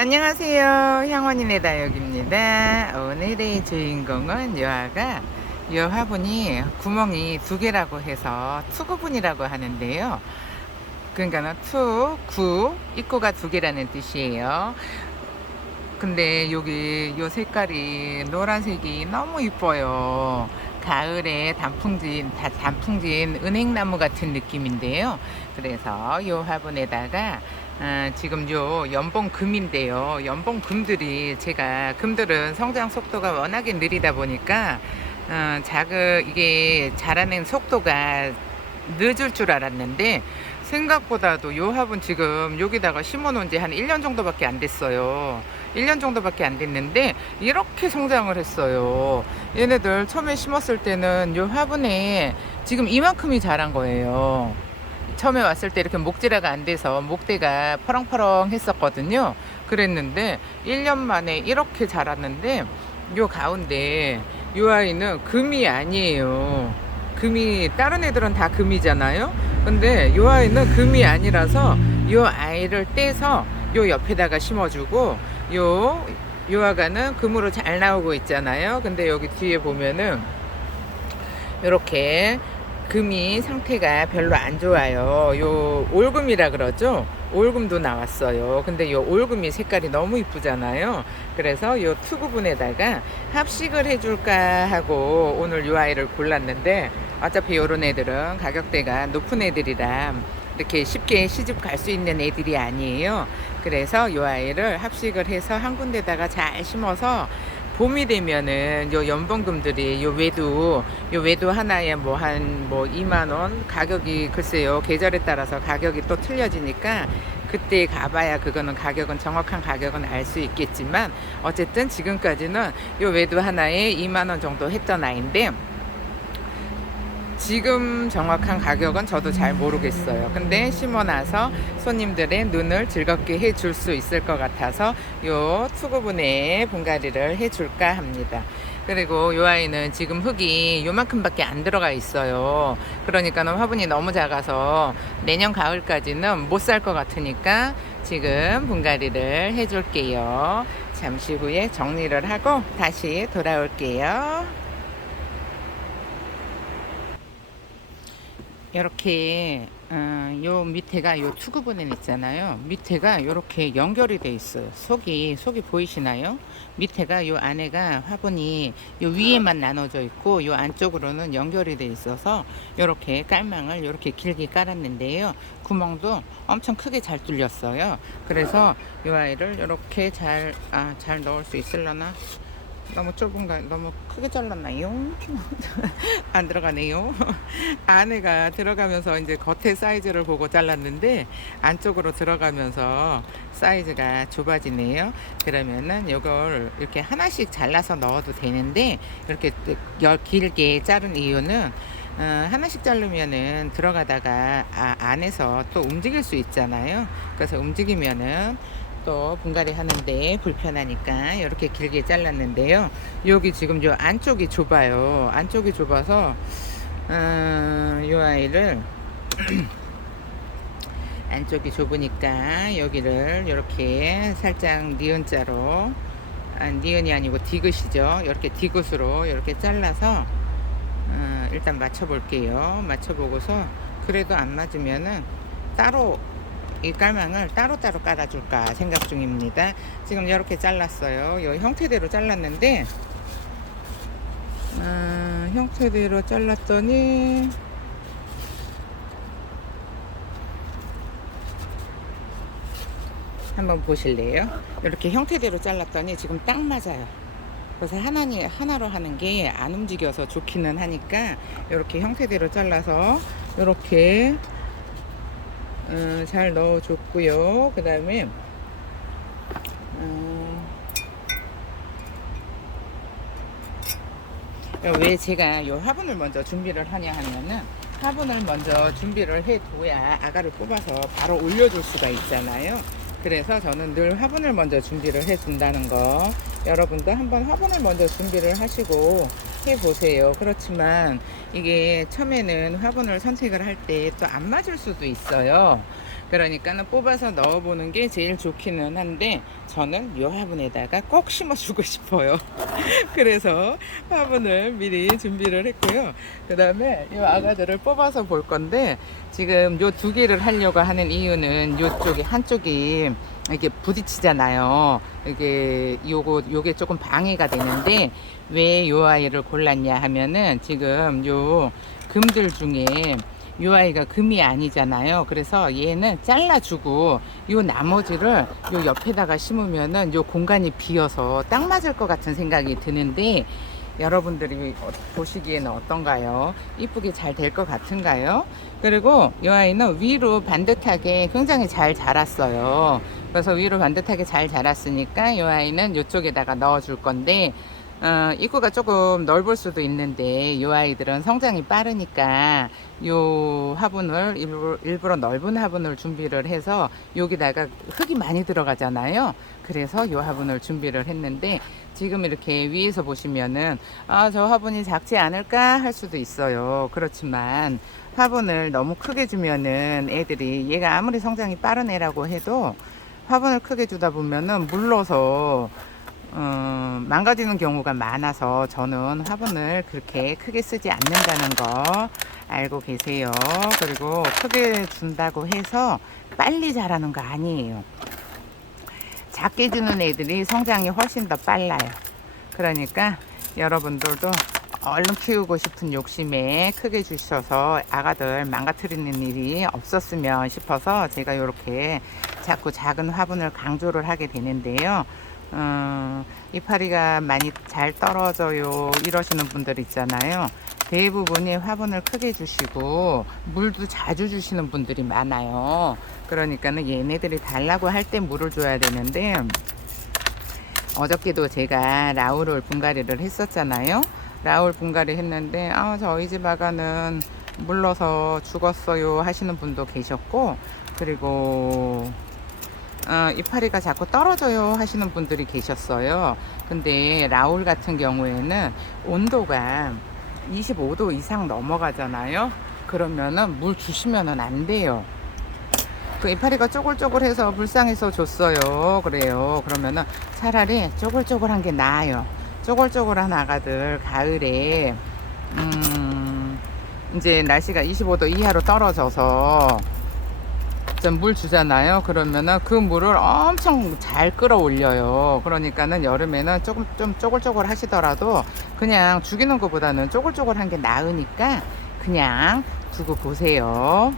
안녕하세요. 향원이네 다육입니다. 오늘의 주인공은 요아가 요 화분이 구멍이 두 개라고 해서 투구분이라고 하는데요. 그러니까는 구, 입구가 두 개라는 뜻이에요. 근데 여기 요 색깔이 노란색이 너무 이뻐요. 가을에 단풍진 은행나무 같은 느낌인데요. 그래서 요 화분에다가 지금 요 연봉금인데요. 연봉금들이 제가 금들은 성장 속도가 워낙에 느리다 보니까 이게 자라는 속도가 늦을 줄 알았는데 생각보다도 요 화분 지금 여기다가 심어 놓은 지 한 1년 정도밖에 안 됐어요. 1년 정도밖에 안 됐는데 이렇게 성장을 했어요. 얘네들 처음에 심었을 때는 요 화분에 지금 이만큼이 자란 거예요. 처음에 왔을 때 이렇게 목질화가 안 돼서 목대가 퍼렁퍼렁 했었거든요. 그랬는데 1년 만에 이렇게 자랐는데 요 가운데 요 아이는 금이 아니에요. 금이 다른 애들은 다 금이잖아요. 근데 요 아이는 금이 아니라서 요 아이를 떼서 요 옆에다가 심어주고 요 아가는 금으로 잘 나오고 있잖아요. 근데 여기 뒤에 보면은 이렇게 금이 상태가 별로 안 좋아요. 요 올금이라 그러죠. 올금도 나왔어요. 근데 요 올금이 색깔이 너무 이쁘잖아요. 그래서 요 투구분에다가 합식을 해줄까 하고 오늘 요 아이를 골랐는데 어차피 요런 애들은 가격대가 높은 애들이라 이렇게 쉽게 시집 갈 수 있는 애들이 아니에요. 그래서 요 아이를 합식을 해서 한 군데다가 잘 심어서 봄이 되면은 요 연봉금들이 요 외두 하나에 뭐 2만 원 가격이 글쎄요 계절에 따라서 가격이 또 틀려지니까 그때 가봐야 그거는 정확한 가격은 알 수 있겠지만 어쨌든 지금까지는 요 외두 하나에 2만 원 정도 했던 아이인데 지금 정확한 가격은 저도 잘 모르겠어요. 근데 심어놔서 손님들의 눈을 즐겁게 해줄 수 있을 것 같아서 요 투구분에 분갈이를 해줄까 합니다. 그리고 요 아이는 지금 흙이 요만큼밖에 안 들어가 있어요. 그러니까는 화분이 너무 작아서 내년 가을까지는 못 살 것 같으니까 지금 분갈이를 해줄게요. 잠시 후에 정리를 하고 다시 돌아올게요. 이렇게 요 밑에가 요 투구분엔 있잖아요. 밑에가 이렇게 연결이 돼 있어요. 속이 보이시나요? 밑에가 요 안에가 화분이 요 위에만 나눠져 있고 요 안쪽으로는 연결이 돼 있어서 이렇게 깔망을 이렇게 길게 깔았는데요. 구멍도 엄청 크게 잘 뚫렸어요. 그래서 요 아이를 이렇게 잘 넣을 수 있으려나? 너무 좁은가, 너무 크게 잘랐나요? 안 들어가네요. 안에가 들어가면서 이제 겉에 사이즈를 보고 잘랐는데 안쪽으로 들어가면서 사이즈가 좁아지네요. 그러면은 이걸 이렇게 하나씩 잘라서 넣어도 되는데 이렇게 길게 자른 이유는 하나씩 자르면은 들어가다가 안에서 또 움직일 수 있잖아요. 그래서 움직이면은 또 분갈이 하는데 불편하니까 이렇게 길게 잘랐는데요. 여기 지금 요 안쪽이 좁아요. 안쪽이 좁아서 요 아이를 안쪽이 좁으니까 여기를 이렇게 살짝 니은자로 니은이 아니고 디귿이죠. 이렇게 디귿으로 이렇게 잘라서 일단 맞춰 볼게요. 맞춰 보고서 그래도 안 맞으면은 따로 이 깔망을 따로따로 깔아줄까 생각 중입니다. 지금 이렇게 잘랐어요. 이 형태대로 잘랐는데 형태대로 잘랐더니 한번 보실래요? 이렇게 형태대로 잘랐더니 지금 딱 맞아요. 그래서 하나로 하는 게 안 움직여서 좋기는 하니까 이렇게 형태대로 잘라서 이렇게 잘 넣어줬고요. 그 다음에 왜 제가 이 화분을 먼저 준비를 하냐 하면은 화분을 먼저 준비를 해둬야 아가를 뽑아서 바로 올려줄 수가 있잖아요. 그래서 저는 늘 화분을 먼저 준비를 해둔다는 거, 여러분도 한번 화분을 먼저 준비를 하시고 해보세요. 그렇지만 이게 처음에는 화분을 선택을 할 때 또 안 맞을 수도 있어요. 그러니까는 뽑아서 넣어보는 게 제일 좋기는 한데 저는 요 화분에다가 꼭 심어주고 싶어요. 그래서 화분을 미리 준비를 했고요. 그 다음에 이 아가들을 뽑아서 볼 건데 지금 요 두 개를 하려고 하는 이유는 요쪽이 한쪽이 이게 부딪히잖아요. 이게 요게 조금 방해가 되는데 왜 요 아이를 골랐냐 하면은 지금 요 금들 중에 요 아이가 금이 아니잖아요. 그래서 얘는 잘라주고 요 나머지를 요 옆에다가 심으면은 요 공간이 비어서 딱 맞을 것 같은 생각이 드는데 여러분들이 보시기에는 어떤가요? 이쁘게 잘 될 것 같은가요? 그리고 이 아이는 위로 반듯하게 굉장히 잘 자랐어요. 그래서 위로 반듯하게 잘 자랐으니까 이 아이는 이쪽에다가 넣어줄 건데 입구가 조금 넓을 수도 있는데 이 아이들은 성장이 빠르니까 요 화분을 일부러 넓은 화분을 준비를 해서 여기다가 흙이 많이 들어가잖아요. 그래서 요 화분을 준비를 했는데 지금 이렇게 위에서 보시면은 저 화분이 작지 않을까 할 수도 있어요. 그렇지만 화분을 너무 크게 주면은 애들이 얘가 아무리 성장이 빠른 애라고 해도 화분을 크게 주다 보면은 물러서 망가지는 경우가 많아서 저는 화분을 그렇게 크게 쓰지 않는다는 거 알고 계세요. 그리고 크게 준다고 해서 빨리 자라는 거 아니에요. 작게 주는 애들이 성장이 훨씬 더 빨라요. 그러니까 여러분들도 얼른 키우고 싶은 욕심에 크게 주셔서 아가들 망가뜨리는 일이 없었으면 싶어서 제가 이렇게 자꾸 작은 화분을 강조를 하게 되는데요. 이파리가 많이 잘 떨어져요 이러시는 분들 있잖아요. 대부분이 화분을 크게 주시고 물도 자주 주시는 분들이 많아요. 그러니까는 얘네들이 달라고 할 때 물을 줘야 되는데 어저께도 제가 라울을 분갈이를 했었잖아요. 라울 분갈이 했는데 저희 집 아가는 물러서 죽었어요 하시는 분도 계셨고 그리고 이파리가 자꾸 떨어져요 하시는 분들이 계셨어요. 근데 라울 같은 경우에는 온도가 25도 이상 넘어가잖아요. 그러면은 물 주시면은 안 돼요. 그 이파리가 쪼글쪼글해서 불쌍해서 줬어요. 그래요. 그러면은 차라리 쪼글쪼글한 게 나아요. 쪼글쪼글한 아가들 가을에 이제 날씨가 25도 이하로 떨어져서 좀 물 주잖아요. 그러면은 그 물을 엄청 잘 끌어올려요. 그러니까는 여름에는 조금 좀 쪼글쪼글 하시더라도 그냥 죽이는 것보다는 쪼글쪼글한 게 나으니까 그냥 두고 보세요.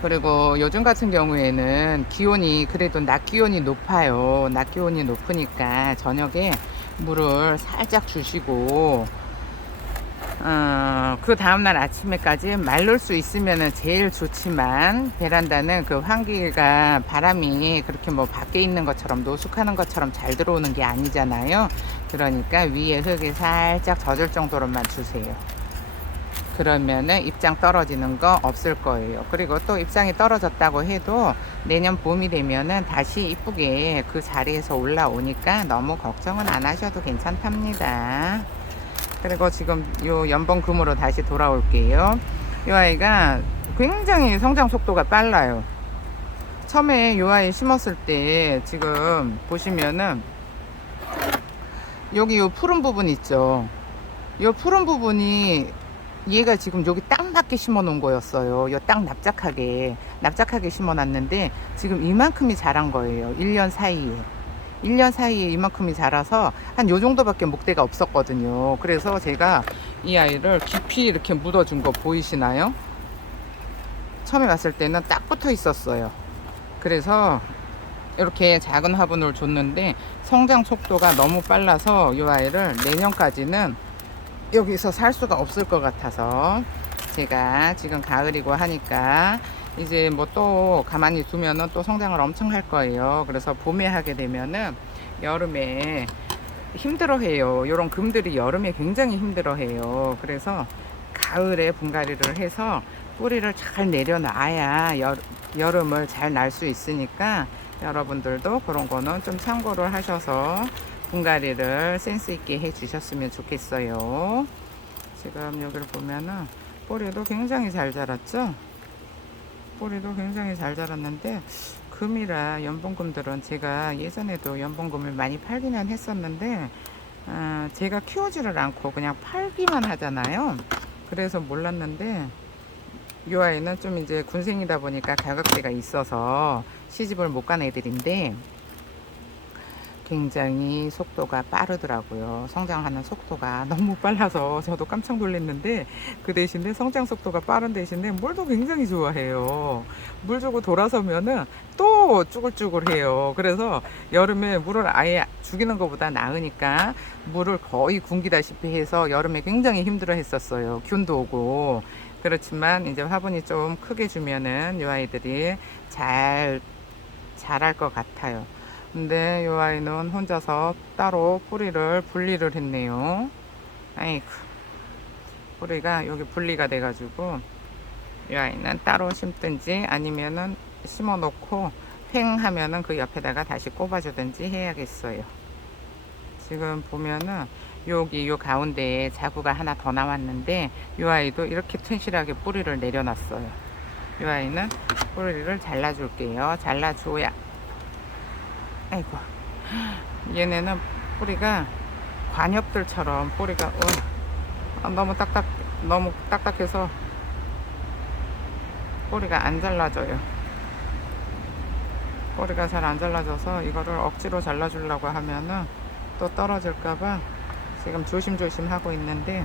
그리고 요즘 같은 경우에는 기온이 그래도 낮 기온이 높아요. 낮 기온이 높으니까 저녁에 물을 살짝 주시고 그 다음날 아침에까지 말릴 수 있으면 제일 좋지만 베란다는 그 환기가 바람이 그렇게 뭐 밖에 있는 것처럼 노숙하는 것처럼 잘 들어오는 게 아니잖아요. 그러니까 위에 흙이 살짝 젖을 정도로만 주세요. 그러면은 입장 떨어지는 거 없을 거예요. 그리고 또 입장이 떨어졌다고 해도 내년 봄이 되면은 다시 이쁘게 그 자리에서 올라오니까 너무 걱정은 안 하셔도 괜찮답니다. 그리고 지금 요 연봉금으로 다시 돌아올게요. 이 아이가 굉장히 성장 속도가 빨라요. 처음에 이 아이 심었을 때 지금 보시면은 여기 요 푸른 부분 있죠. 요 푸른 부분이 얘가 지금 여기 딱 맞게 심어 놓은 거였어요. 요 딱 납작하게 심어 놨는데 지금 이만큼이 자란 거예요. 1년 사이에. 1년 사이에 이만큼이 자라서 한 요 정도밖에 목대가 없었거든요. 그래서 제가 이 아이를 깊이 이렇게 묻어준 거 보이시나요? 처음에 왔을 때는 딱 붙어 있었어요. 그래서 이렇게 작은 화분을 줬는데 성장 속도가 너무 빨라서 이 아이를 내년까지는 여기서 살 수가 없을 것 같아서 제가 지금 가을이고 하니까 이제 뭐 또 가만히 두면은 또 성장을 엄청 할 거예요. 그래서 봄에 하게 되면은 여름에 힘들어해요. 이런 금들이 여름에 굉장히 힘들어해요. 그래서 가을에 분갈이를 해서 뿌리를 잘 내려놔야 여름을 잘 날 수 있으니까 여러분들도 그런 거는 좀 참고를 하셔서 분갈이를 센스 있게 해 주셨으면 좋겠어요. 지금 여기를 보면은 뿌리도 굉장히 잘 자랐죠. 뿌리도 굉장히 잘 자랐는데, 금이라 연봉금들은 제가 예전에도 연봉금을 많이 팔기는 했었는데, 제가 키우지를 않고 그냥 팔기만 하잖아요. 그래서 몰랐는데, 이 아이는 좀 이제 군생이다 보니까 가격대가 있어서 시집을 못 간 애들인데, 굉장히 속도가 빠르더라고요. 성장하는 속도가 너무 빨라서 저도 깜짝 놀랐는데, 그 대신에 성장 속도가 빠른 대신에 물도 굉장히 좋아해요. 물 주고 돌아서면은 또 쭈글쭈글해요. 그래서 여름에 물을 아예 죽이는 것보다 나으니까 물을 거의 굶기다시피 해서 여름에 굉장히 힘들어 했었어요. 균도 오고. 그렇지만 이제 화분이 좀 크게 주면은 이 아이들이 잘 자랄 것 같아요. 근데 이 아이는 혼자서 따로 뿌리를 분리를 했네요. 아이고, 뿌리가 여기 분리가 돼가지고 이 아이는 따로 심든지 아니면은 심어 놓고 횡 하면은 그 옆에다가 다시 꼽아주든지 해야겠어요. 지금 보면은 여기 요 가운데에 자구가 하나 더 나왔는데, 이 아이도 이렇게 튼실하게 뿌리를 내려놨어요. 이 아이는 뿌리를 잘라줄게요. 잘라줘야, 아이고, 얘네는 뿌리가 관엽들처럼 뿌리가 너무 딱딱해서 뿌리가 안 잘라져요. 뿌리가 잘 안 잘라져서 이거를 억지로 잘라주려고 하면은 또 떨어질까봐 지금 조심조심 하고 있는데,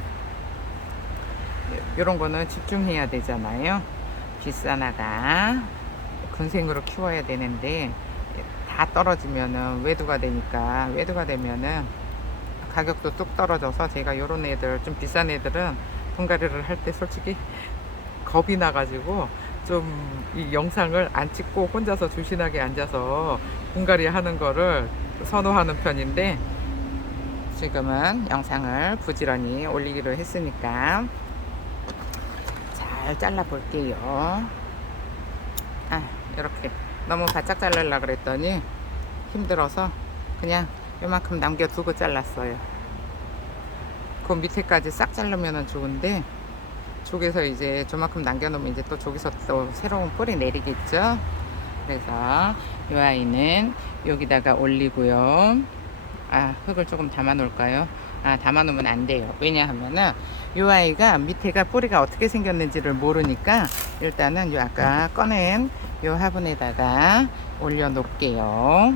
이런 거는 집중해야 되잖아요. 비싼 아가 군생으로 키워야 되는데 다 떨어지면은 외두가 되니까, 외두가 되면은 가격도 뚝 떨어져서 제가 요런 애들, 좀 비싼 애들은 분갈이를 할 때 솔직히 겁이 나가지고 좀 이 영상을 안 찍고 혼자서 조신하게 앉아서 분갈이 하는 거를 선호하는 편인데, 지금은 영상을 부지런히 올리기로 했으니까 잘 잘라 볼게요. 이렇게 너무 바짝 자르려고 그랬더니 힘들어서 그냥 요만큼 남겨두고 잘랐어요. 그 밑에까지 싹 자르면 좋은데, 쪽에서 이제 저만큼 남겨놓으면 이제 또 저기서 또 새로운 뿌리 내리겠죠. 그래서 이 아이는 여기다가 올리고요. 흙을 조금 담아 놓을까요? 담아 놓으면 안 돼요. 왜냐하면은 이 아이가 밑에가 뿌리가 어떻게 생겼는지를 모르니까 일단은 요 아까 꺼낸 요 화분에다가 올려 놓을게요.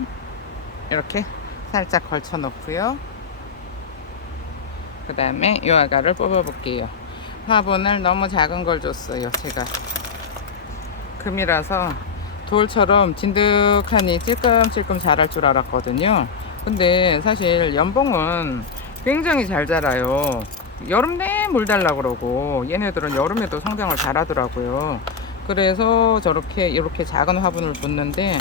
이렇게 살짝 걸쳐 놓고요. 그 다음에 요 아가를 뽑아 볼게요. 화분을 너무 작은 걸 줬어요. 제가 금이라서 돌처럼 진득하니 찔끔찔끔 자랄 줄 알았거든요. 근데 사실 연봉은 굉장히 잘 자라요. 여름 내 물 달라 그러고, 얘네들은 여름에도 성장을 잘 하더라고요. 그래서 저렇게 이렇게 작은 화분을 줬는데,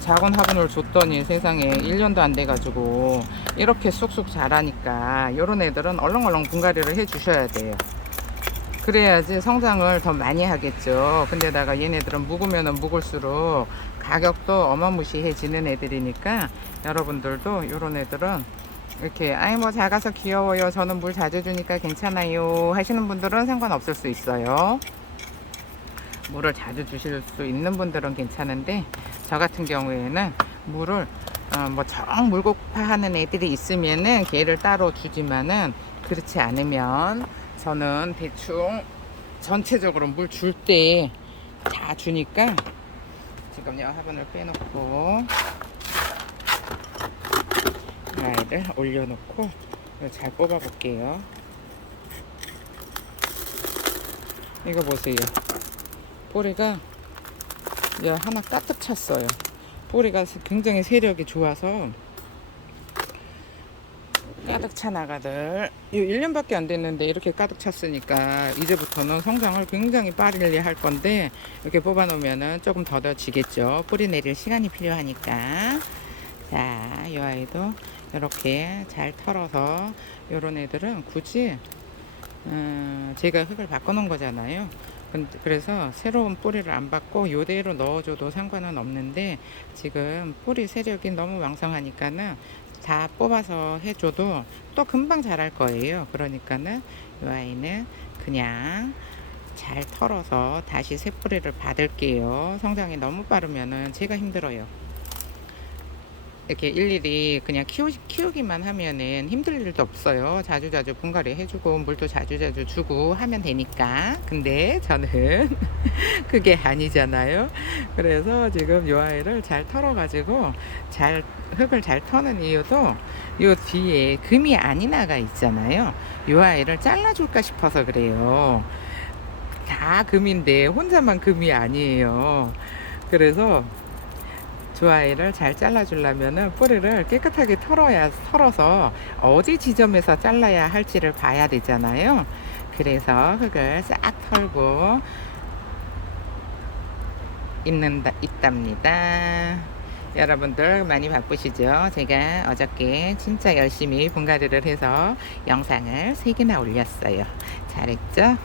작은 화분을 줬더니 세상에 1년도 안 돼가지고 이렇게 쑥쑥 자라니까, 요런 애들은 얼렁얼렁 분갈이를 해 주셔야 돼요. 그래야지 성장을 더 많이 하겠죠. 근데다가 얘네들은 묵으면 묵을수록 가격도 어마무시해지는 애들이니까, 여러분들도 요런 애들은 이렇게 뭐 작아서 귀여워요, 저는 물 자주 주니까 괜찮아요 하시는 분들은 상관없을 수 있어요. 물을 자주 주실 수 있는 분들은 괜찮은데, 저 같은 경우에는 물을 정 물고파하는 애들이 있으면은 걔를 따로 주지만은, 그렇지 않으면 저는 대충 전체적으로 물 줄 때 다 주니까, 지금요 화분을 빼놓고 아이를 올려놓고 잘 뽑아 볼게요. 이거 보세요. 뿌리가 하나 가득 찼어요. 뿌리가 굉장히 세력이 좋아서 가득 찬 아가들, 1년밖에 안 됐는데 이렇게 가득 찼으니까 이제부터는 성장을 굉장히 빠르게 할 건데, 이렇게 뽑아 놓으면은 조금 더뎌지겠죠. 뿌리 내릴 시간이 필요하니까. 자, 이 아이도 이렇게 잘 털어서, 요런 애들은 굳이 제가 흙을 바꿔 놓은 거잖아요. 그래서 새로운 뿌리를 안 받고 요대로 넣어줘도 상관은 없는데, 지금 뿌리 세력이 너무 왕성하니까는 다 뽑아서 해줘도 또 금방 자랄 거예요. 그러니까는 이 아이는 그냥 잘 털어서 다시 새뿌리를 받을게요. 성장이 너무 빠르면은 제가 힘들어요. 이렇게 일일이 그냥 키우기만 하면은 힘들 일도 없어요. 자주자주 분갈이 해주고 물도 자주자주 주고 하면 되니까. 근데 저는 그게 아니잖아요. 그래서 지금 요 아이를 잘 털어가지고 흙을 잘 터는 이유도 요 뒤에 금이 아닌 아가 있잖아요. 요 아이를 잘라줄까 싶어서 그래요. 다 금인데 혼자만 금이 아니에요. 그래서 두 아이를 잘 잘라주려면은 뿌리를 깨끗하게 털어서 어디 지점에서 잘라야 할지를 봐야 되잖아요. 그래서 흙을 싹 털고 있답니다. 여러분들 많이 바쁘시죠? 제가 어저께 진짜 열심히 분갈이를 해서 영상을 3개나 올렸어요. 잘했죠?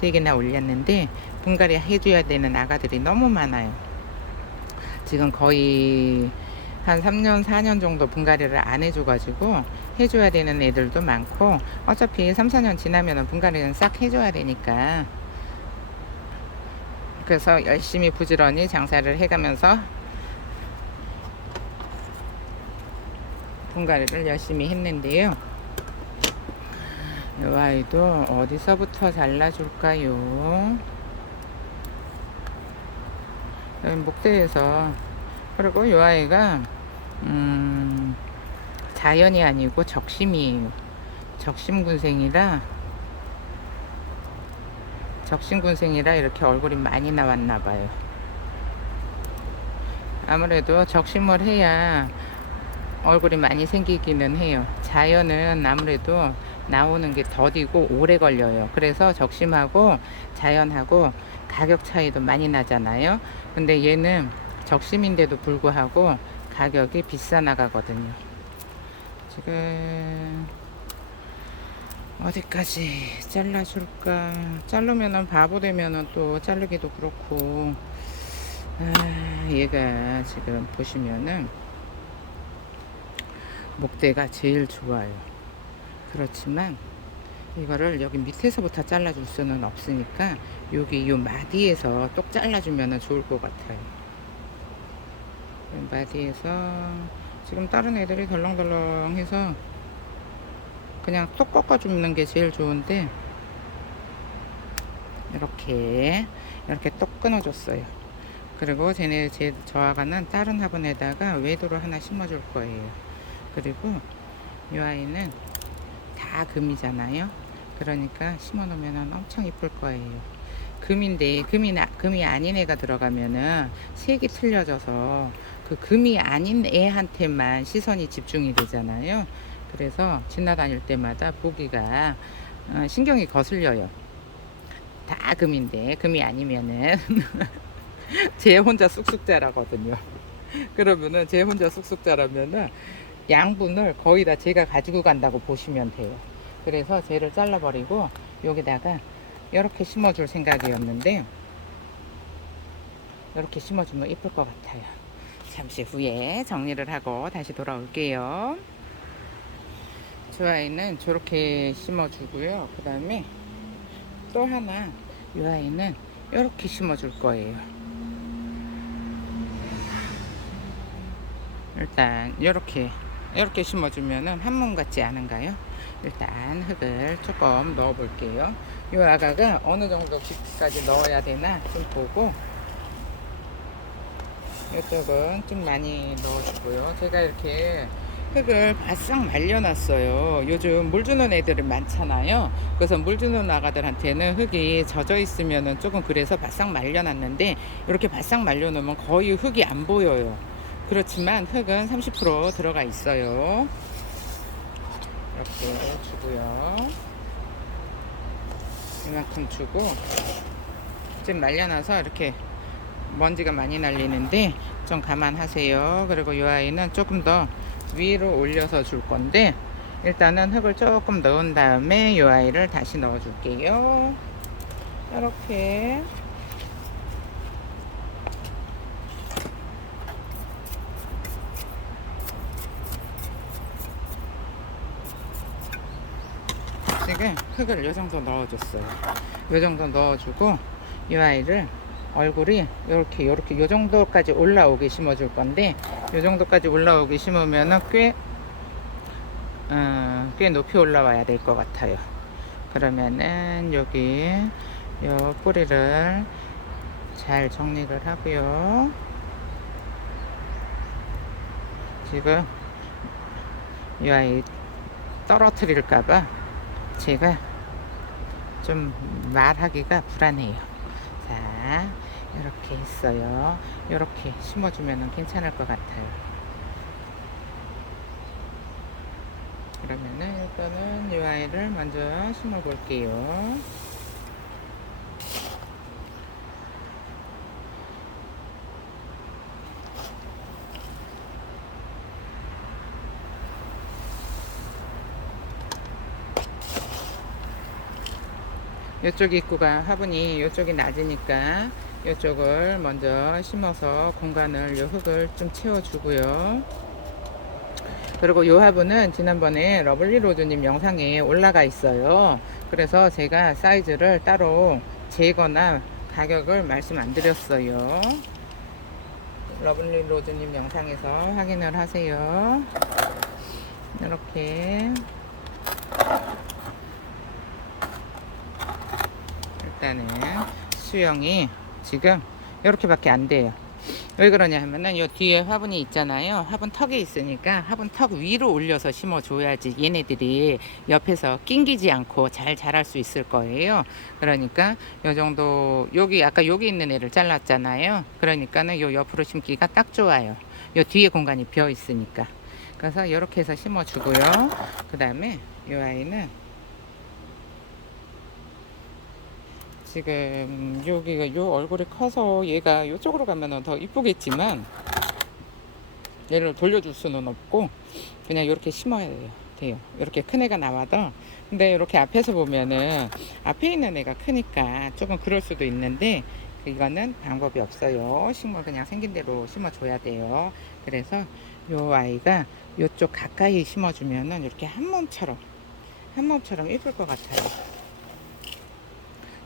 3개나 올렸는데 분갈이 해줘야 되는 아가들이 너무 많아요. 지금 거의 한 3년 4년 정도 분갈이를 안 해줘가지고 해줘야 되는 애들도 많고, 어차피 3, 4년 지나면은 분갈이는 싹 해줘야 되니까, 그래서 열심히 부지런히 장사를 해가면서 분갈이를 열심히 했는데요. 이 아이도 어디서부터 잘라줄까요? 목대에서. 그리고 이 아이가 자연이 아니고 적심이에요. 적심군생이라 이렇게 얼굴이 많이 나왔나 봐요. 아무래도 적심을 해야 얼굴이 많이 생기기는 해요. 자연은 아무래도 나오는 게 더디고 오래 걸려요. 그래서 적심하고 자연하고 가격 차이도 많이 나잖아요. 근데 얘는 적심인데도 불구하고 가격이 비싸 나가거든요. 지금 어디까지 잘라줄까? 자르면은 바보 되면은 또 자르기도 그렇고. 얘가 지금 보시면은 목대가 제일 좋아요. 그렇지만 이거를 여기 밑에서부터 잘라줄 수는 없으니까 여기 요 마디에서 똑 잘라주면 좋을 것 같아요. 마디에서 지금 다른 애들이 덜렁덜렁해서 그냥 똑 꺾어주는 게 제일 좋은데, 이렇게 똑 끊어줬어요. 그리고 저 아가는 다른 화분에다가 외도를 하나 심어줄 거예요. 그리고 이 아이는 다 금이잖아요. 그러니까 심어놓으면 엄청 이쁠 거예요. 금인데 금이 아닌 애가 들어가면은 색이 틀려져서 그 금이 아닌 애한테만 시선이 집중이 되잖아요. 그래서 지나다닐 때마다 보기가 신경이 거슬려요. 다 금인데 금이 아니면은 제 혼자 쑥쑥 자라거든요. 그러면은 제 혼자 쑥쑥 자라면은 양분을 거의 다 제가 가지고 간다고 보시면 돼요. 그래서 쟤를 잘라버리고 여기다가 이렇게 심어줄 생각이었는데, 이렇게 심어주면 이쁠 것 같아요. 잠시 후에 정리를 하고 다시 돌아올게요. 저 아이는 저렇게 심어주고요. 그 다음에 또 하나, 이 아이는 이렇게 심어줄 거예요. 일단 이렇게 심어주면은 한몸 같지 않은가요? 일단 흙을 조금 넣어 볼게요. 이 아가가 어느 정도 깊이까지 넣어야 되나 좀 보고, 이쪽은 좀 많이 넣어주고요. 제가 이렇게 흙을 바싹 말려놨어요. 요즘 물 주는 애들이 많잖아요. 그래서 물 주는 아가들한테는 흙이 젖어 있으면은 조금, 그래서 바싹 말려놨는데, 이렇게 바싹 말려놓으면 거의 흙이 안 보여요. 그렇지만 흙은 30% 들어가 있어요. 이렇게 주고요. 이만큼 주고, 지금 말려놔서 이렇게 먼지가 많이 날리는데 좀 감안하세요. 그리고 이 아이는 조금 더 위로 올려서 줄 건데, 일단은 흙을 조금 넣은 다음에 이 아이를 다시 넣어 줄게요. 이렇게 마지막에 흙을 요 정도 넣어줬어요. 요 정도 넣어주고 이 아이를 얼굴이 요렇게 요 정도까지 올라오게 심어줄 건데, 요 정도까지 올라오게 심으면은 꽤 높이 올라와야 될 것 같아요. 그러면은 여기 요 뿌리를 잘 정리를 하고요. 지금 이 아이 떨어뜨릴까봐 제가 좀 말하기가 불안해요. 자, 이렇게 했어요. 이렇게 심어주면 괜찮을 것 같아요. 그러면은 일단은 이 아이를 먼저 심어 볼게요. 이쪽 입구가 화분이 이쪽이 낮으니까 이쪽을 먼저 심어서 공간을, 요 흙을 좀 채워주고요. 그리고 요 화분은 지난번에 러블리 로즈님 영상에 올라가 있어요. 그래서 제가 사이즈를 따로 재거나 가격을 말씀 안 드렸어요. 러블리 로즈님 영상에서 확인을 하세요. 이렇게 일단은 수영이 지금 이렇게밖에 안 돼요. 왜 그러냐 하면은 요 뒤에 화분이 있잖아요. 화분 턱이 있으니까 화분 턱 위로 올려서 심어 줘야지 얘네들이 옆에서 낑기지 않고 잘 자랄 수 있을 거예요. 그러니까 요 정도, 여기 아까 여기 있는 애를 잘랐잖아요. 그러니까는 요 옆으로 심기가 딱 좋아요. 요 뒤에 공간이 비어 있으니까. 그래서 이렇게 해서 심어 주고요. 그 다음에 요 아이는 지금 여기가 요 얼굴이 커서 얘가 이쪽으로 가면 더 이쁘겠지만 얘를 돌려줄 수는 없고 그냥 이렇게 심어야 돼요. 이렇게 큰 애가 나와도. 근데 이렇게 앞에서 보면은 앞에 있는 애가 크니까 조금 그럴 수도 있는데 이거는 방법이 없어요. 식물 그냥 생긴 대로 심어줘야 돼요. 그래서 요 아이가 요쪽 가까이 심어주면은 이렇게 한 몸처럼 예쁠 것 같아요.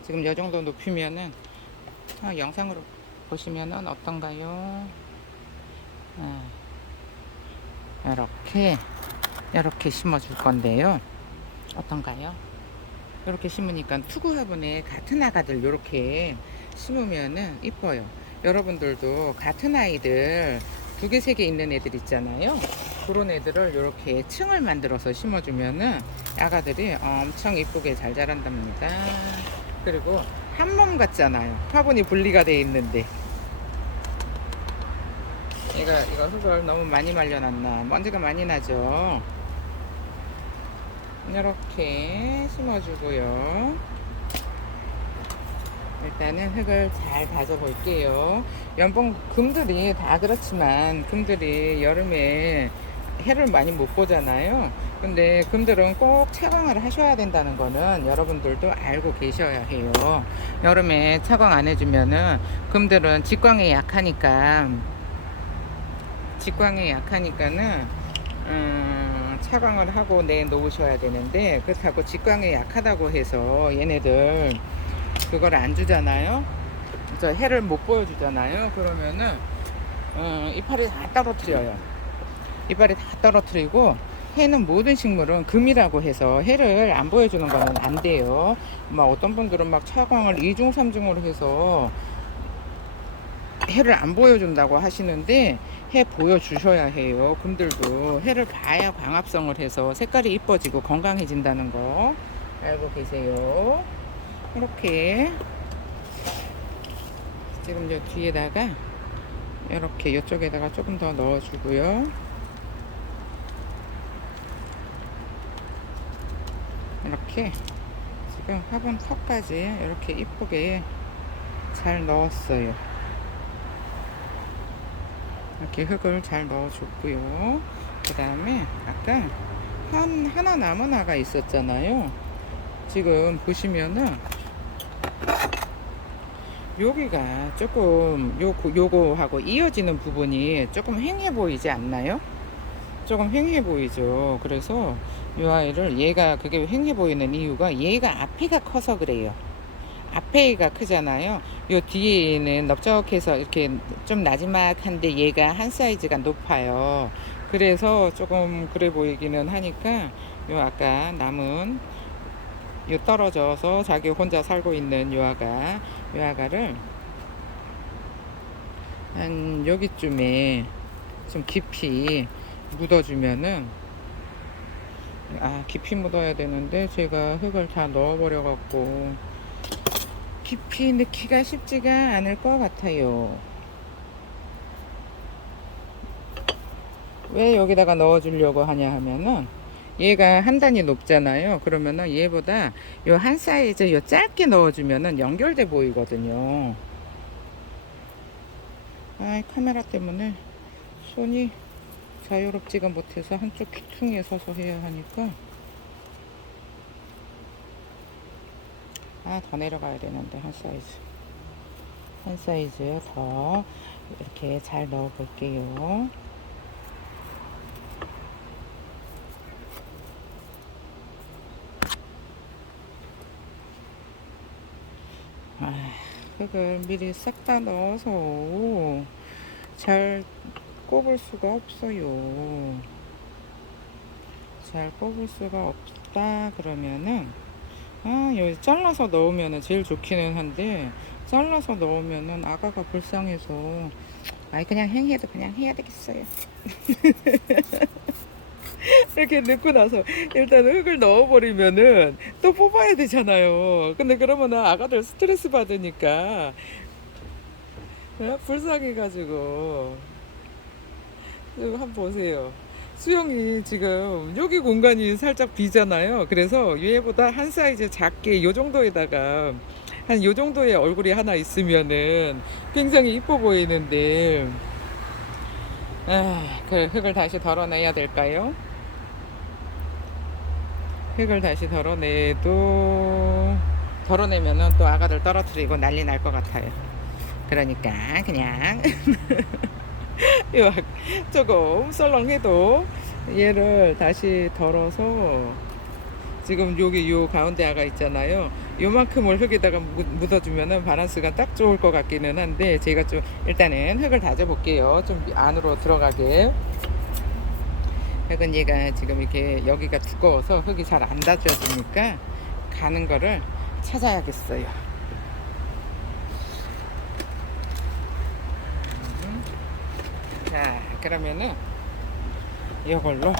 지금 이 정도 높이면은 영상으로 보시면은 어떤가요? 이렇게 심어줄 건데요. 어떤가요? 이렇게 심으니까 투구 화분에 같은 아가들 이렇게 심으면은 이뻐요. 여러분들도 같은 아이들 2개, 3개 있는 애들 있잖아요. 그런 애들을 이렇게 층을 만들어서 심어주면은 아가들이 엄청 이쁘게 잘 자란답니다. 그리고 한 몸 같잖아요. 화분이 분리가 되어 있는데. 이거 흙을 너무 많이 말려놨나? 먼지가 많이 나죠? 이렇게 심어주고요. 일단은 흙을 잘 다져 볼게요. 연봉 금들이 다 그렇지만 금들이 여름에 해를 많이 못 보잖아요. 근데 금들은 꼭 차광을 하셔야 된다는 거는 여러분들도 알고 계셔야 해요. 여름에 차광 안 해주면은 금들은 직광에 약하니까는 차광을 하고 내놓으셔야 되는데, 그렇다고 직광에 약하다고 해서 얘네들 그걸 안 주잖아요. 그래서 해를 못 보여주잖아요. 그러면은 이파리 다 떨어뜨려요. 이빨이 다 떨어뜨리고, 해는 모든 식물은 금이라고 해서 해를 안 보여주는 거는 안 돼요. 막 어떤 분들은 막 차광을 2중 3중으로 해서 해를 안 보여준다고 하시는데 해 보여주셔야 해요. 금들도 해를 봐야 광합성을 해서 색깔이 이뻐지고 건강해진다는 거 알고 계세요. 이렇게 지금 저 뒤에다가 이렇게 이쪽에다가 조금 더 넣어주고요. 이렇게 지금 화분 턱까지 이렇게 이쁘게 잘 넣었어요. 이렇게 흙을 잘 넣어줬고요. 그 다음에 아까 하나 남은 아가 있었잖아요. 지금 보시면은 여기가 조금 요거하고 이어지는 부분이 조금 휑해 보이지 않나요? 조금 휑해 보이죠. 그래서 이 아이를, 얘가 그게 휑해 보이는 이유가 얘가 앞에가 커서 그래요. 앞에가 크잖아요. 요 뒤에는 넓적해서 이렇게 좀 나지막한데 얘가 한 사이즈가 높아요. 그래서 조금 그래 보이기는 하니까 요 아까 남은 요 떨어져서 자기 혼자 살고 있는 요 아가를 한 여기쯤에 좀 깊이 묻어주면은, 깊이 묻어야 되는데 제가 흙을 다 넣어버려 갖고 깊이 넣기가 쉽지가 않을 것 같아요. 왜 여기다가 넣어주려고 하냐 하면은, 얘가 한 단이 높잖아요. 그러면은 얘보다 요 한 사이즈 요 짧게 넣어주면은 연결돼 보이거든요. 카메라 때문에 손이 자유롭지가 못해서 한쪽 귀퉁이에 서서 해야 하니까, 더 내려가야 되는데, 한 사이즈 더 이렇게 잘 넣어 볼게요. 흙을 미리 싹 다 넣어서 잘 꼽을 수가 없어요. 잘 꼽을 수가 없다 그러면은, 여기 잘라서 넣으면은 제일 좋기는 한데, 잘라서 넣으면은 아가가 불쌍해서, 그냥 행해도 그냥 해야 되겠어요. 이렇게 넣고 나서 일단 흙을 넣어버리면은 또 뽑아야 되잖아요. 근데 그러면은 아가들 스트레스 받으니까 불쌍해가지고. 한번 보세요. 수영이 지금 여기 공간이 살짝 비잖아요. 그래서 얘보다 한 사이즈 작게 요 정도에다가 한 요 정도의 얼굴이 하나 있으면은 굉장히 이뻐 보이는데, 그 흙을 다시 덜어내야 될까요? 흙을 다시 덜어내면은 또 아가들 떨어뜨리고 난리 날 것 같아요. 그러니까 그냥 조금 썰렁해도 얘를 다시 덜어서, 지금 여기 요 가운데 아가 있잖아요. 요만큼을 흙에다가 묻어주면은 바란스가 딱 좋을 것 같기는 한데, 제가 좀 일단은 흙을 다져 볼게요. 좀 안으로 들어가게. 흙은 얘가 지금 이렇게 여기가 두꺼워서 흙이 잘 안 다져지니까 가는 거를 찾아야겠어요. 자, 그러면은 이걸로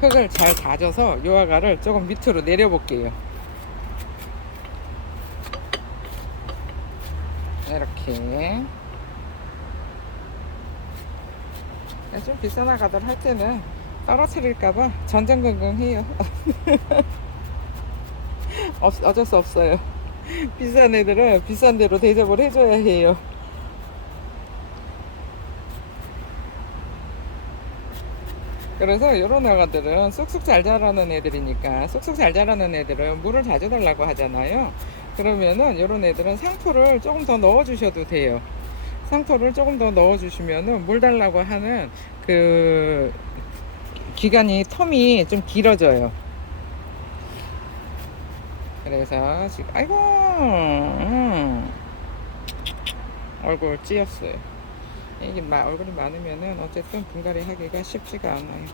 흙을 잘 다져서 요 아가를 조금 밑으로 내려 볼게요. 이렇게. 좀 비싼 아가들 할 때는 떨어뜨릴까봐 전전긍긍해요. 어쩔 수 없어요. 비싼 애들은 비싼 대로 대접을 해줘야 해요. 그래서 이런 아가들은 쑥쑥 잘 자라는 애들이니까, 쑥쑥 잘 자라는 애들은 물을 자주 달라고 하잖아요. 그러면은 이런 애들은 상토를 조금 더 넣어 주셔도 돼요. 상토를 조금 더 넣어 주시면은 물 달라고 하는 그 기간이, 텀이 좀 길어져요. 그래서 지금 얼굴 찌었어요. 이게 얼굴이 많으면은 어쨌든 분갈이 하기가 쉽지가 않아요.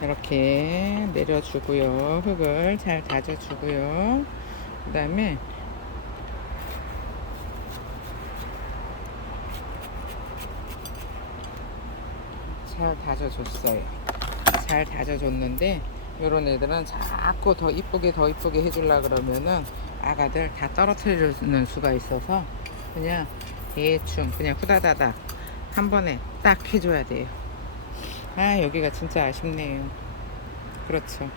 이렇게 내려주고요. 흙을 잘 다져주고요. 그 다음에 잘 다져줬어요. 잘 다져줬는데, 요런 애들은 자꾸 더 이쁘게 해주려 그러면은 아가들 다 떨어뜨리는 수가 있어서, 그냥 대충 그냥 후다다닥 한 번에 딱 해줘야 돼요. 여기가 진짜 아쉽네요. 그렇죠.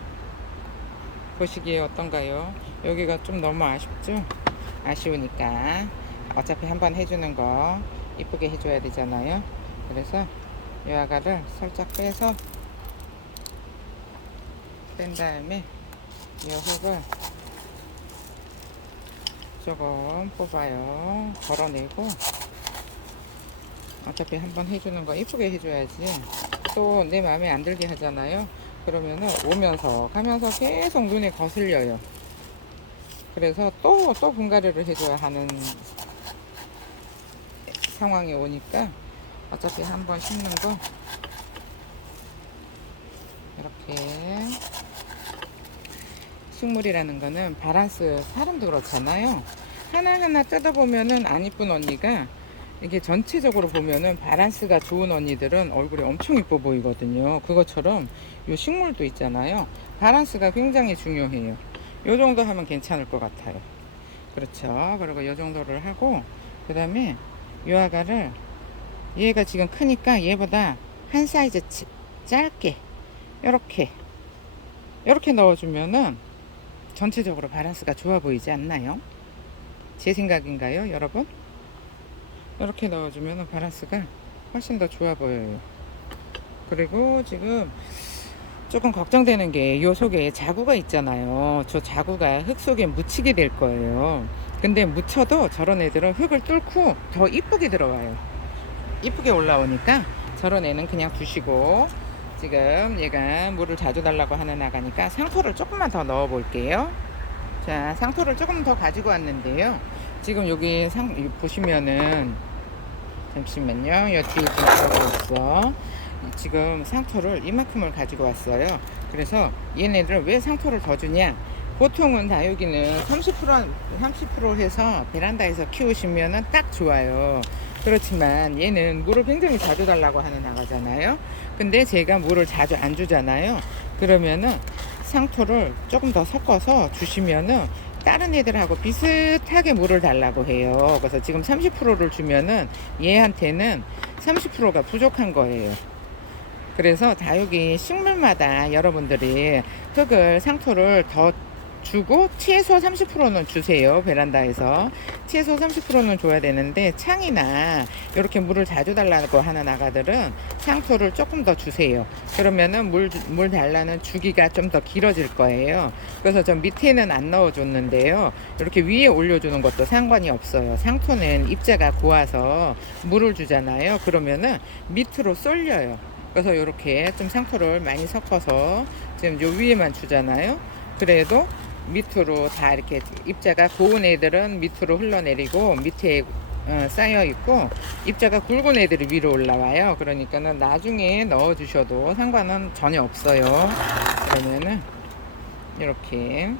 보시기에 어떤가요? 여기가 좀 너무 아쉽죠? 아쉬우니까 어차피 한 번 해주는 거 이쁘게 해줘야 되잖아요. 그래서 이 아가를 살짝 뺀 다음에 이 흙을 조금 뽑아요. 덜어내고, 어차피 한번 해주는 거 이쁘게 해줘야지 또 내 마음에 안 들게 하잖아요. 그러면은 오면서 가면서 계속 눈에 거슬려요. 그래서 또 분갈이를 해줘야 하는 상황이 오니까 어차피 한번 심는 거 이렇게. 식물이라는 거는 바란스, 사람도 그렇잖아요. 하나하나 뜯어보면은 안 이쁜 언니가 이게 전체적으로 보면은 바란스가 좋은 언니들은 얼굴이 엄청 이뻐 보이거든요. 그것처럼 이 식물도 있잖아요. 바란스가 굉장히 중요해요. 요 정도 하면 괜찮을 것 같아요. 그렇죠. 그리고 요 정도를 하고 그 다음에 요 아가를, 얘가 지금 크니까 얘보다 한 사이즈 짧게 이렇게 넣어주면은 전체적으로 바란스가 좋아 보이지 않나요? 제 생각인가요, 여러분? 이렇게 넣어주면 바란스가 훨씬 더 좋아 보여요. 그리고 지금 조금 걱정되는 게 요 속에 자구가 있잖아요. 저 자구가 흙 속에 묻히게 될 거예요. 근데 묻혀도 저런 애들은 흙을 뚫고 더 이쁘게 들어와요. 이쁘게 올라오니까 저런 애는 그냥 두시고, 지금 얘가 물을 자주 달라고 하는 아가니까 상토를 조금만 더 넣어 볼게요. 자, 상토를 조금 더 가지고 왔는데요. 지금 여기 보시면은, 잠시만요. 여 뒤에 좀 들어가 있어. 지금 상토를 이만큼을 가지고 왔어요. 그래서 얘네들 왜 상토를 더 주냐? 보통은 다육이는 30% 해서 베란다에서 키우시면은 딱 좋아요. 그렇지만 얘는 물을 굉장히 자주 달라고 하는 나가잖아요. 근데 제가 물을 자주 안 주잖아요. 그러면은 상토를 조금 더 섞어서 주시면은 다른 애들하고 비슷하게 물을 달라고 해요. 그래서 지금 30%를 주면은 얘한테는 30%가 부족한 거예요. 그래서 다육이 식물마다 여러분들이 흙을, 상토를 더 주고 최소 30%는 주세요. 베란다에서 최소 30%는 줘야 되는데, 창이나 이렇게 물을 자주 달라고 하는 아가들은 상토를 조금 더 주세요. 그러면은 물 달라는 주기가 좀 더 길어질 거예요. 그래서 좀 밑에는 안 넣어줬는데요, 이렇게 위에 올려주는 것도 상관이 없어요. 상토는 입자가 고와서 물을 주잖아요. 그러면은 밑으로 쏠려요. 그래서 이렇게 좀 상토를 많이 섞어서 지금 요 위에만 주잖아요. 그래도 밑으로 다 이렇게 입자가 고운 애들은 밑으로 흘러내리고 밑에 쌓여 있고, 입자가 굵은 애들이 위로 올라와요. 그러니까는 나중에 넣어 주셔도 상관은 전혀 없어요. 그러면은 이렇게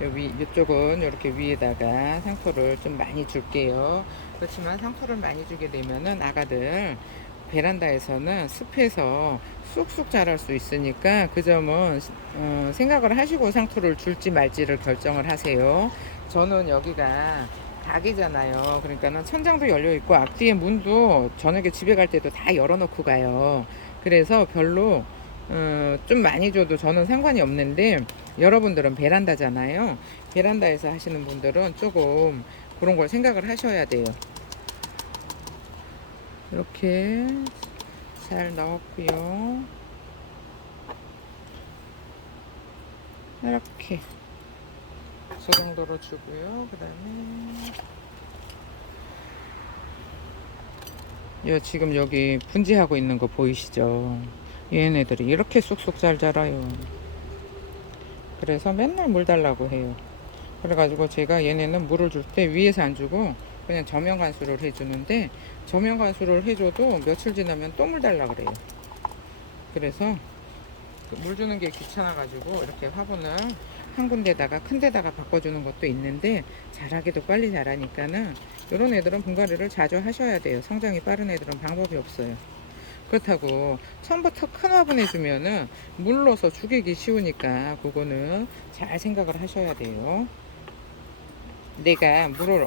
이쪽은 이렇게 위에다가 상토를 좀 많이 줄게요. 그렇지만 상토를 많이 주게 되면은 아가들 베란다에서는 습해서 쑥쑥 자랄 수 있으니까 그 점은 생각을 하시고 상토를 줄지 말지를 결정을 하세요. 저는 여기가 닭이잖아요. 그러니까는 천장도 열려 있고 앞뒤에 문도 저녁에 집에 갈 때도 다 열어놓고 가요. 그래서 별로 좀 많이 줘도 저는 상관이 없는데, 여러분들은 베란다잖아요. 베란다에서 하시는 분들은 조금 그런 걸 생각을 하셔야 돼요. 이렇게 잘 넣었고요. 이렇게 저 정도로 주고요. 그 다음에 지금 여기 분지하고 있는 거 보이시죠? 얘네들이 이렇게 쑥쑥 잘 자라요. 그래서 맨날 물 달라고 해요. 그래가지고 제가 얘네는 물을 줄 때 위에서 안 주고 그냥 저면 관수를 해주는데, 저면 관수를 해줘도 며칠 지나면 또 물 달라 그래요. 그래서 물 주는 게 귀찮아가지고 이렇게 화분을 한 군데다가 큰 데다가 바꿔주는 것도 있는데, 자라기도 빨리 자라니까는 이런 애들은 분갈이를 자주 하셔야 돼요. 성장이 빠른 애들은 방법이 없어요. 그렇다고 처음부터 큰 화분 해주면은 물 넣어서 죽이기 쉬우니까 그거는 잘 생각을 하셔야 돼요. 내가 물을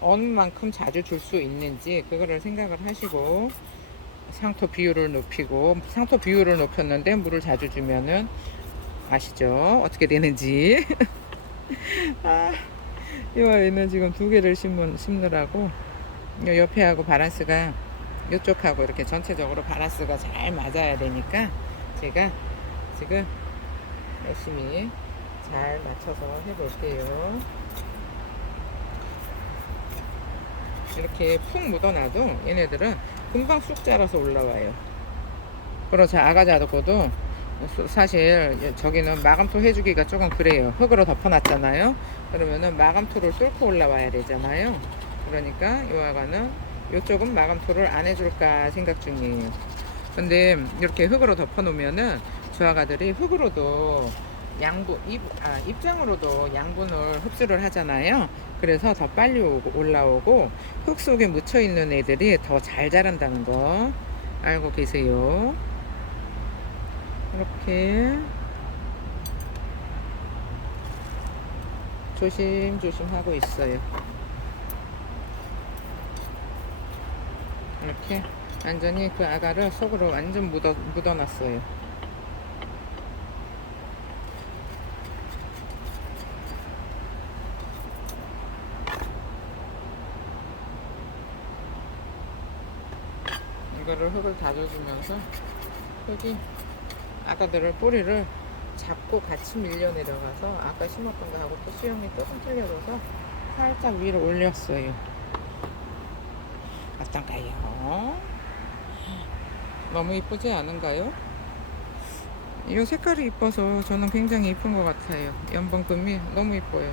어느 만큼 자주 줄 수 있는지 그거를 생각을 하시고 상토 비율을 높이고, 상토 비율을 높였는데 물을 자주 주면은 아시죠? 어떻게 되는지. 아, 이 아이는 지금 두 개를 심느라고 옆에 하고 바란스가 이쪽하고 이렇게 전체적으로 바란스가 잘 맞아야 되니까 제가 지금 열심히 잘 맞춰서 해볼게요. 이렇게 푹 묻어놔도 얘네들은 금방 쑥 자라서 올라와요. 그렇죠. 아가자도고도 사실 저기는 마감토 해주기가 조금 그래요. 흙으로 덮어놨잖아요. 그러면은 마감토를 뚫고 올라와야 되잖아요. 그러니까 이 아가는 이쪽은 마감토를 안 해줄까 생각 중이에요. 근데 이렇게 흙으로 덮어놓으면은 저 아가들이 흙으로도 입장으로도 양분을 흡수를 하잖아요. 그래서 더 빨리 올라오고 흙 속에 묻혀 있는 애들이 더 잘 자란다는 거 알고 계세요. 이렇게 조심조심 하고 있어요. 이렇게 완전히 그 아가를 속으로 완전 묻어놨어요. 이거를 흙을 다져주면서 흙이 아가들을 뿌리를 잡고 같이 밀려 내려가서 아까 심었던 거하고 또 수영이 조금 틀려져서 살짝 위로 올렸어요. 어떤가요? 너무 이쁘지 않은가요? 이 색깔이 이뻐서 저는 굉장히 이쁜 것 같아요. 연번금이 너무 이뻐요.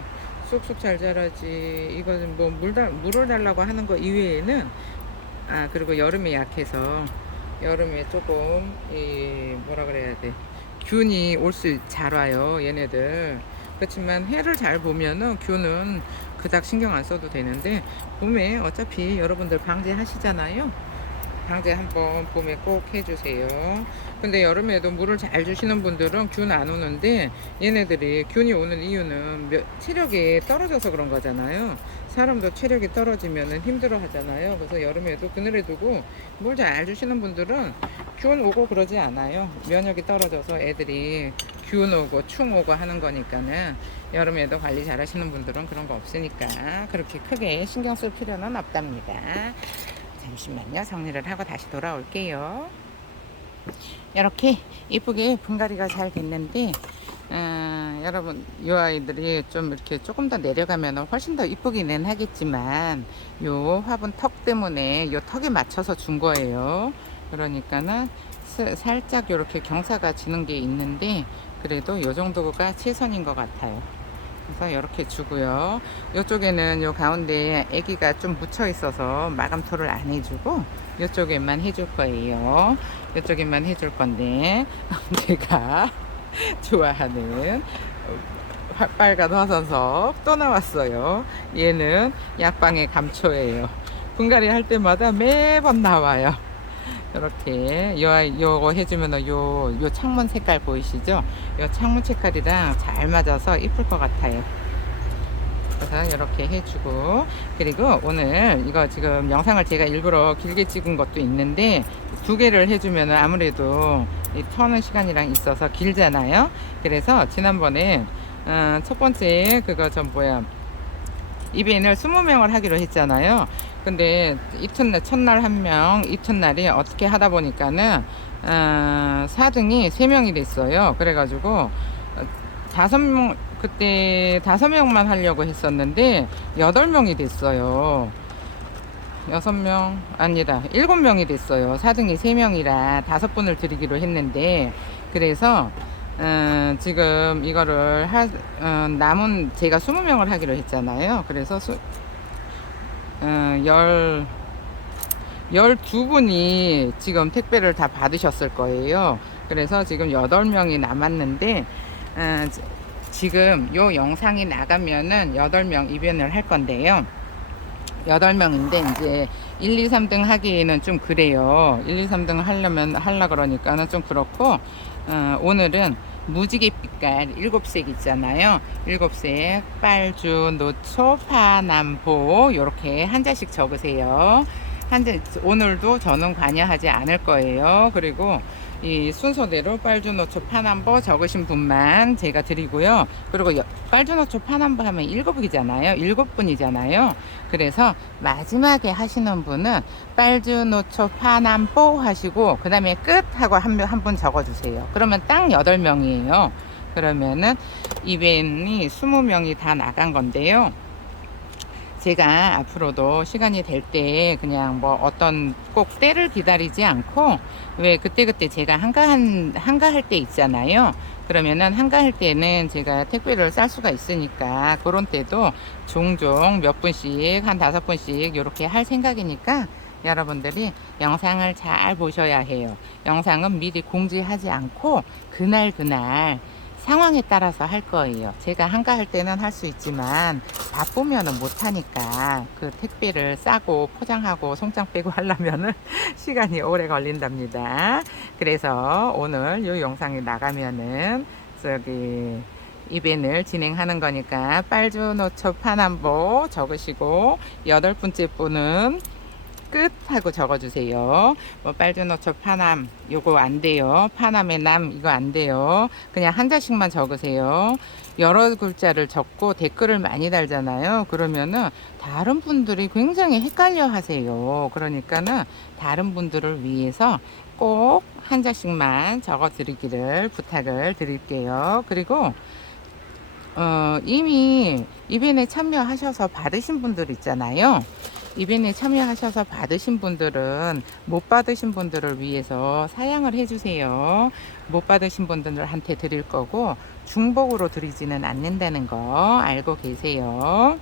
쑥쑥 잘 자라지. 이거는 뭐 물을 달라고 하는 거 이외에는 그리고 여름에 약해서 여름에 조금 뭐라 그래야 돼, 균이 올 수 잘 와요 얘네들. 그렇지만 해를 잘 보면은 균은 그닥 신경 안 써도 되는데 봄에 어차피 여러분들 방제하시잖아요. 방제 한번 봄에 꼭 해주세요. 근데 여름에도 물을 잘 주시는 분들은 균 안 오는데 얘네들이 균이 오는 이유는 체력이 떨어져서 그런 거잖아요. 사람도 체력이 떨어지면 힘들어 하잖아요. 그래서 여름에도 그늘에 두고 물 잘 주시는 분들은 균 오고 그러지 않아요. 면역이 떨어져서 애들이 균 오고 충 오고 하는 거니까는 여름에도 관리 잘 하시는 분들은 그런 거 없으니까 그렇게 크게 신경 쓸 필요는 없답니다. 잠시만요. 정리를 하고 다시 돌아올게요. 이렇게 이쁘게 분갈이가 잘 됐는데 여러분 이 아이들이 좀 이렇게 조금 더 내려가면 훨씬 더 이쁘기는 하겠지만 요 화분 턱 때문에 요 턱에 맞춰서 준 거예요. 그러니까는 살짝 이렇게 경사가 지는 게 있는데 그래도 요 정도가 최선인 것 같아요. 그래서 이렇게 주고요. 이쪽에는 요 가운데 아기가 좀 묻혀 있어서 마감토를 안 해주고 이쪽에만 해줄 거예요. 이쪽에만 해줄 건데 제가 좋아하는 빨간 화산석 또 나왔어요. 얘는 약방의 감초예요. 분갈이 할 때마다 매번 나와요. 이렇게 요거 해주면 요 창문 색깔 보이시죠? 요 창문 색깔이랑 잘 맞아서 이쁠 것 같아요. 그래서 이렇게 해주고, 그리고 오늘 이거 지금 영상을 제가 일부러 길게 찍은 것도 있는데 2개를 해주면 아무래도 터는 시간이랑 있어서 길잖아요. 그래서 지난번에 첫 번째 그거 이벤을 20명을 하기로 했잖아요. 근데 이튿날 첫날 1명, 이튿날이 어떻게 하다 보니까는 4등이 3명이 됐어요. 그래가지고 5명, 그때 5명만 하려고 했었는데 8명이 됐어요. 6명 아니다 7명이 됐어요. 4등이 3명이라 5분을 드리기로 했는데, 그래서 지금 이거를 남은 제가 20명을 하기로 했잖아요. 그래서 12분이 지금 택배를 다 받으셨을 거예요. 그래서 지금 8명이 남았는데 지금 요 영상이 나가면은 8명 입연을 할 건데요. 8명인데 이제 1, 2, 3등 하기에는 좀 그래요. 1, 2, 3등 하려 그러니까는 좀 그렇고, 오늘은 무지개 빛깔 7색 있잖아요. 7색 빨주, 노초, 파남보 요렇게 한 잔씩 적으세요. 오늘도 저는 관여하지 않을 거예요. 그리고 이 순서대로 빨주노초 파남보 적으신 분만 제가 드리고요. 그리고 빨주노초 파남보 하면 7분이잖아요. 7분이잖아요. 그래서 마지막에 하시는 분은 빨주노초 파남보 하시고 그 다음에 끝 하고 한 분 적어주세요. 그러면 딱 8명이에요. 그러면은 이벤이 20명이 다 나간 건데요. 제가 앞으로도 시간이 될 때 그냥 뭐 어떤 꼭 때를 기다리지 않고, 왜 그때그때 제가 한가할 때 있잖아요. 그러면은 한가할 때는 제가 택배를 쌀 수가 있으니까 그런 때도 종종 몇 분씩 한 5분씩 이렇게 할 생각이니까 여러분들이 영상을 잘 보셔야 해요. 영상은 미리 공지하지 않고 그날 상황에 따라서 할 거예요. 제가 한가할 때는 할 수 있지만 바쁘면은 못 하니까 그 택배를 싸고 포장하고 송장 빼고 하려면은 시간이 오래 걸린답니다. 그래서 오늘 이 영상이 나가면은 저기 이벤을 진행하는 거니까 빨주노초 파남보 적으시고 8번째 분은 끝 하고 적어주세요. 뭐 빨주노초 파남 요거 안 돼요. 파남의 남 이거 안 돼요. 그냥 한자씩만 적으세요. 여러 글자를 적고 댓글을 많이 달잖아요. 그러면은 다른 분들이 굉장히 헷갈려 하세요. 그러니까는 다른 분들을 위해서 꼭 한자씩만 적어 드리기를 부탁을 드릴게요. 그리고 이미 이벤에 참여하셔서 받으신 분들 있잖아요. 이벤에 참여하셔서 받으신 분들은 못 받으신 분들을 위해서 사양을 해주세요. 못 받으신 분들한테 드릴 거고 중복으로 드리지는 않는다는 거 알고 계세요.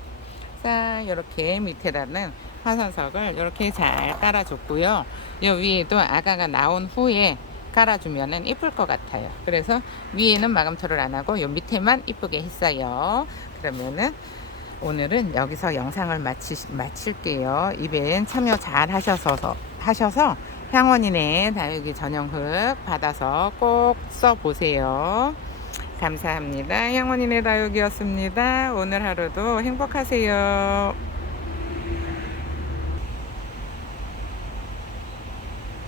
자, 이렇게 밑에다는 화산석을 이렇게 잘 깔아줬고요. 이 위에도 아가가 나온 후에 깔아주면은 이쁠 것 같아요. 그래서 위에는 마감토를 안 하고 요 밑에만 이쁘게 했어요. 그러면은 오늘은 여기서 영상을 마칠게요. 이벤 참여 잘 하셔서 향원인의 다육이 전용흙 받아서 꼭 써보세요. 감사합니다. 향원인의 다육이었습니다. 오늘 하루도 행복하세요.